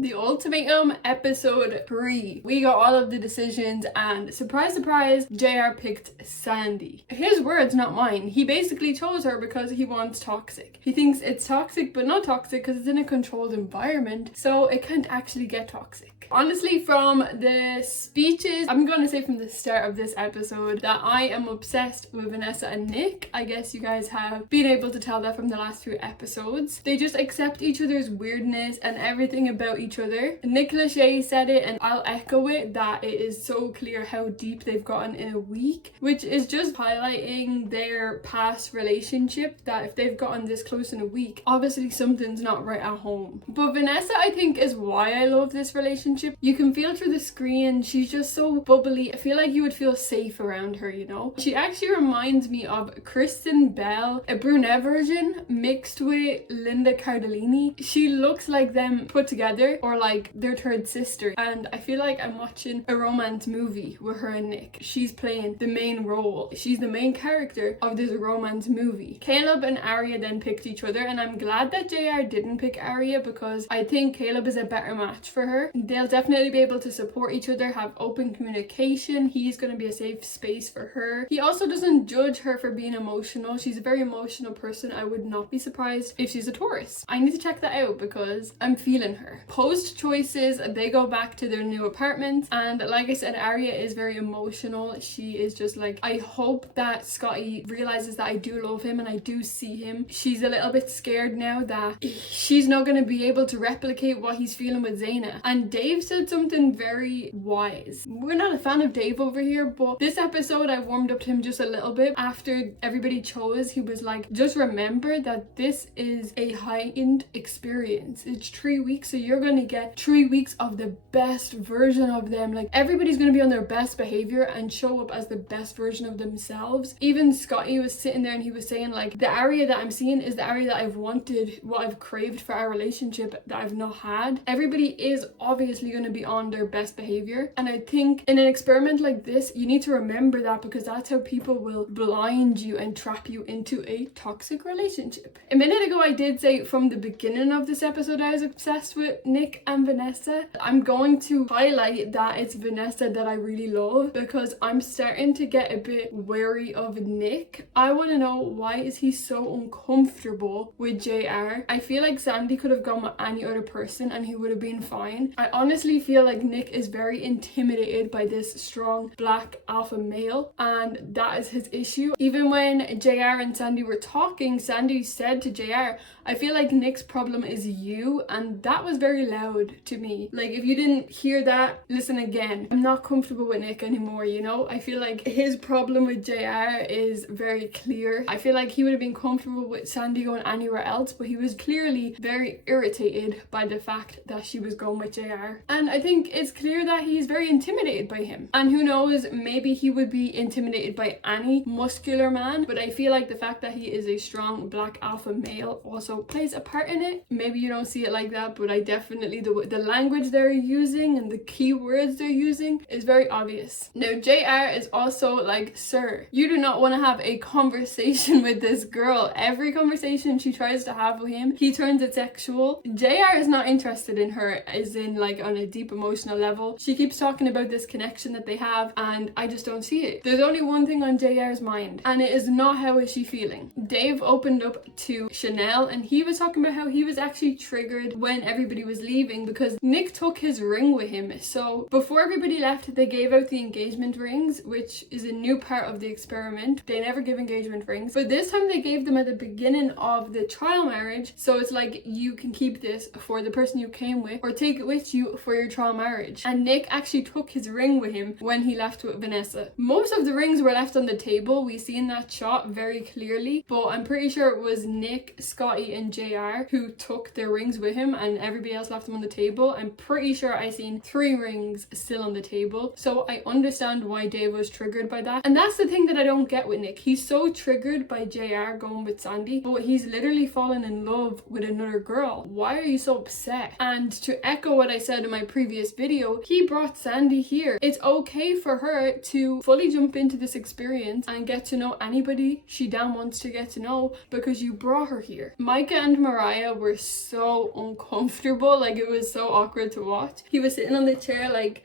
The Ultimatum episode 3. We got all of the decisions and surprise, surprise, JR picked Sandy. His words, not mine. He basically chose her because he wants toxic. He thinks it's toxic but not toxic because it's in a controlled environment, so it can't actually get toxic. Honestly, from the speeches, I'm going to say from the start of this episode that I am obsessed with Vanessa and Nick. I guess you guys have been able to tell that from the last few episodes. They just accept each other's weirdness and everything about each other. Nick Lachey said it and I'll echo it, that it is so clear how deep they've gotten in a week, which is just highlighting their past relationship, that if they've gotten this close in a week, obviously something's not right at home. But Vanessa, I think, is why I love this relationship. You can feel through the screen, she's just so bubbly. I feel like you would feel safe around her, you know? She actually reminds me of Kristen Bell, a brunette version mixed with Linda Cardellini. She looks like them put together, or like their third sister, and I feel like I'm watching a romance movie with her and Nick. She's playing the main role. She's the main character of this romance movie. Caleb and Arya then picked each other, and I'm glad that JR didn't pick Arya because I think Caleb is a better match for her. They'll definitely be able to support each other, have open communication. He's going to be a safe space for her. He also doesn't judge her for being emotional. She's a very emotional person. I would not be surprised if she's a Taurus. I need to check that out because I'm feeling her. Post choices, they go back to their new apartment, and like I said, Arya is very emotional. She is just like, I hope that Scotty realizes that I do love him and I do see him. She's a little bit scared now that she's not going to be able to replicate what he's feeling with Zena. And Dave said something very wise. We're not a fan of Dave over here, but this episode I warmed up to him just a little bit. After everybody chose, he was like, just remember that this is a high-end experience. It's 3 weeks, so you're going to get 3 weeks of the best version of them. Like, everybody's going to be on their best behavior and show up as the best version of themselves. Even Scotty was sitting there and he was saying like, the Arya that I'm seeing is the Arya that I've wanted, what I've craved for our relationship that I've not had. Everybody is obviously going to be on their best behavior, and I think in an experiment like this you need to remember that, because that's how people will blind you and trap you into a toxic relationship. A minute ago I did say from the beginning of this episode I was obsessed with Nick and Vanessa. I'm going to highlight that it's Vanessa that I really love, because I'm starting to get a bit wary of Nick. I want to know, why is he so uncomfortable with JR? I feel like Sandy could have gone with any other person and he would have been fine. I honestly feel like Nick is very intimidated by this strong black alpha male, and that is his issue. Even when JR and Sandy were talking, Sandy said to JR, I feel like Nick's problem is you, and that was very loud to me. Like, if you didn't hear that, listen again. I'm not comfortable with Nick anymore, you know? I feel like his problem with JR is very clear. I feel like he would have been comfortable with Sandy going anywhere else, but he was clearly very irritated by the fact that she was going with JR. And I think it's clear that he's very intimidated by him. And who knows, maybe he would be intimidated by any muscular man, but I feel like the fact that he is a strong black alpha male also plays a part in it. Maybe you don't see it like that, but I definitely, the language they're using and the keywords they're using is very obvious. Now JR is also like, sir, you do not want to have a conversation with this girl. Every conversation she tries to have with him, he turns it sexual. JR is not interested in her, as in like on a deep emotional level. She keeps talking about this connection that they have, and I just don't see it. There's only one thing on JR's mind, and it is not how is she feeling. Dave opened up to Chanel, and he was talking about how he was actually triggered when everybody was leaving because Nick took his ring with him. So before everybody left, they gave out the engagement rings, which is a new part of the experiment. They never give engagement rings, but this time they gave them at the beginning of the trial marriage. So it's like, you can keep this for the person you came with or take it with you for your trial marriage. And Nick actually took his ring with him when he left with Vanessa. Most of the rings were left on the table. We see in that shot very clearly, but I'm pretty sure it was Nick, Scotty and JR who took their rings with him, and everybody else left them on the table. I'm pretty sure I seen 3 rings still on the table, so I understand why Dave was triggered by that. And that's the thing that I don't get with Nick. He's so triggered by JR going with Sandy, but he's literally fallen in love with another girl. Why are you so upset? And to echo what I said in my previous video, he brought Sandy here. It's okay for her to fully jump into this experience and get to know anybody she damn wants to get to know, because you brought her here. Micah and Mariah were so uncomfortable. Like, Like, it was so awkward to watch. He was sitting on the chair like,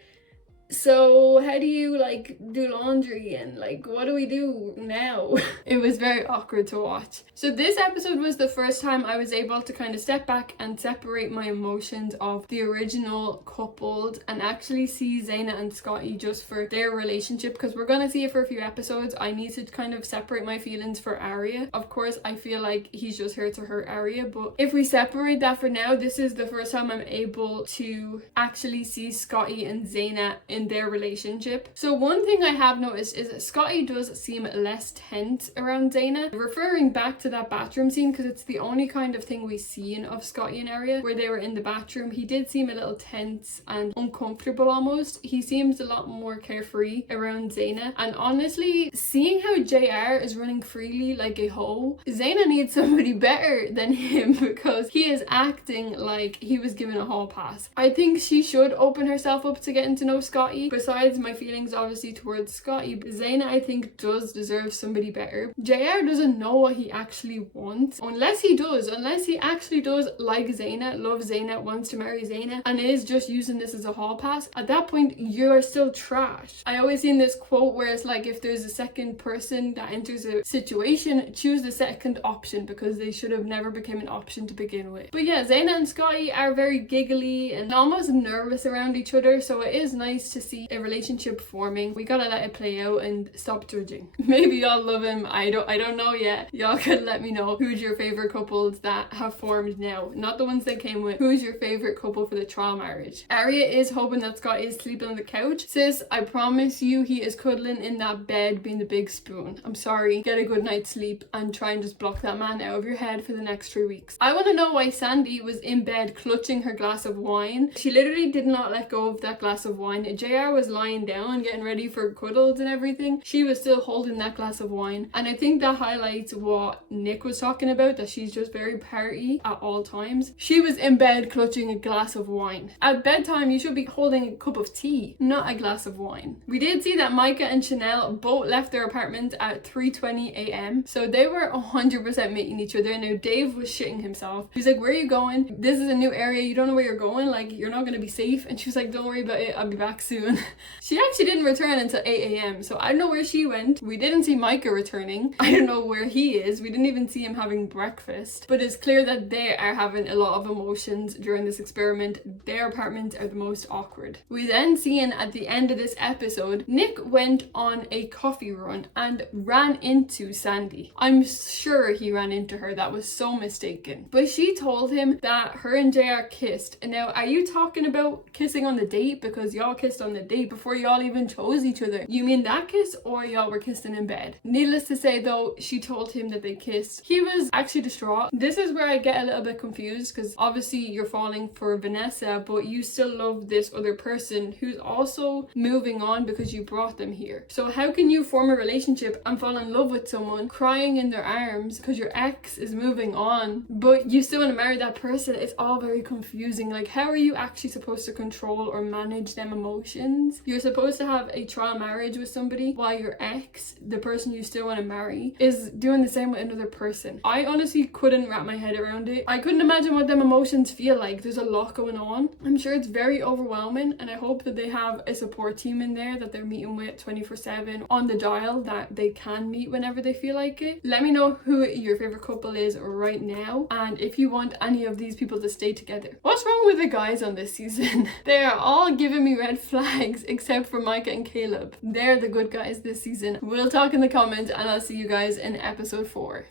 so how do you like do laundry and like what do we do now? It was very awkward to watch. So this episode was the first time I was able to kind of step back and separate my emotions of the original couples and actually see Zena and Scotty just for their relationship, because we're gonna see it for a few episodes. I need to kind of separate my feelings for Arya. Of course, I feel like he's just here to hurt Arya, but if we separate that for now, this is the first time I'm able to actually see Scotty and Zena in their relationship. So one thing I have noticed is that Scotty does seem less tense around Zena, referring back to that bathroom scene, because it's the only kind of thing we've seen of Scotty and Arya where they were in the bathroom. He did seem a little tense and uncomfortable almost. He seems a lot more carefree around Zena, and honestly, seeing how JR is running freely like a hoe, Zena needs somebody better than him because he is acting like he was given a hall pass. I think she should open herself up to getting to know Scotty. Besides my feelings obviously towards Scotty, Zena I think does deserve somebody better. JR doesn't know what he actually wants, unless he actually does like Zena, loves Zena, wants to marry Zena, and is just using this as a hall pass. At that point, you're still trash. I always seen this quote where it's like, if there's a second person that enters a situation, choose the second option, because they should have never become an option to begin with. But yeah, Zena and Scotty are very giggly and almost nervous around each other, so it is nice to see a relationship forming. We gotta let it play out and stop judging. Maybe y'all love him, I don't know yet. Y'all could let me know who's your favorite couples that have formed now, not the ones that came with. Who's your favorite couple for the trial marriage? Arya is hoping that Scott is sleeping on the couch. Sis, I promise you he is cuddling in that bed being the big spoon. I'm sorry, get a good night's sleep and try and just block that man out of your head for the next 3 weeks. I want to know why Sandy was in bed clutching her glass of wine. She literally did not let go of that glass of wine. JR was lying down getting ready for cuddles and everything. She was still holding that glass of wine, and I think that highlights what Nick was talking about, that she's just very party at all times. She was in bed clutching a glass of wine. At bedtime you should be holding a cup of tea, not a glass of wine. We did see that Micah and Chanel both left their apartment at 3:20 a.m. so they were 100% meeting each other. Now Dave was shitting himself. He's like, where are you going? This is a new area, you don't know where you're going, like you're not gonna be safe. And she was like, don't worry about it, I'll be back soon. She actually didn't return until 8 a.m. so I don't know where she went. We didn't see Micah returning. I don't know where he is. We didn't even see him having breakfast. But it's clear that they are having a lot of emotions during this experiment. Their apartments are the most awkward. We then seen at the end of this episode, Nick went on a coffee run and ran into Sandy. I'm sure he ran into her. That was so mistaken. But she told him that her and JR kissed. And now, are you talking about kissing on the date? Because y'all kissed on the date before y'all even chose each other. You mean that kiss, or y'all were kissing in bed? Needless to say though, she told him that they kissed. He was actually distraught. This is where I get a little bit confused, because obviously you're falling for Vanessa, but you still love this other person who's also moving on because you brought them here. So how can you form a relationship and fall in love with someone crying in their arms because your ex is moving on, but you still want to marry that person? It's all very confusing. Like, how are you actually supposed to control or manage them emotions? You're supposed to have a trial marriage with somebody while your ex, the person you still want to marry, is doing the same with another person. I honestly couldn't wrap my head around it. I couldn't imagine what them emotions feel like. There's a lot going on. I'm sure it's very overwhelming, and I hope that they have a support team in there that they're meeting with 24/7 on the dial, that they can meet whenever they feel like it. Let me know who your favorite couple is right now, and if you want any of these people to stay together. What's wrong with the guys on this season? They are all giving me red flags except for Micah and Caleb. They're the good guys this season. We'll talk in the comments, and I'll see you guys in episode 4.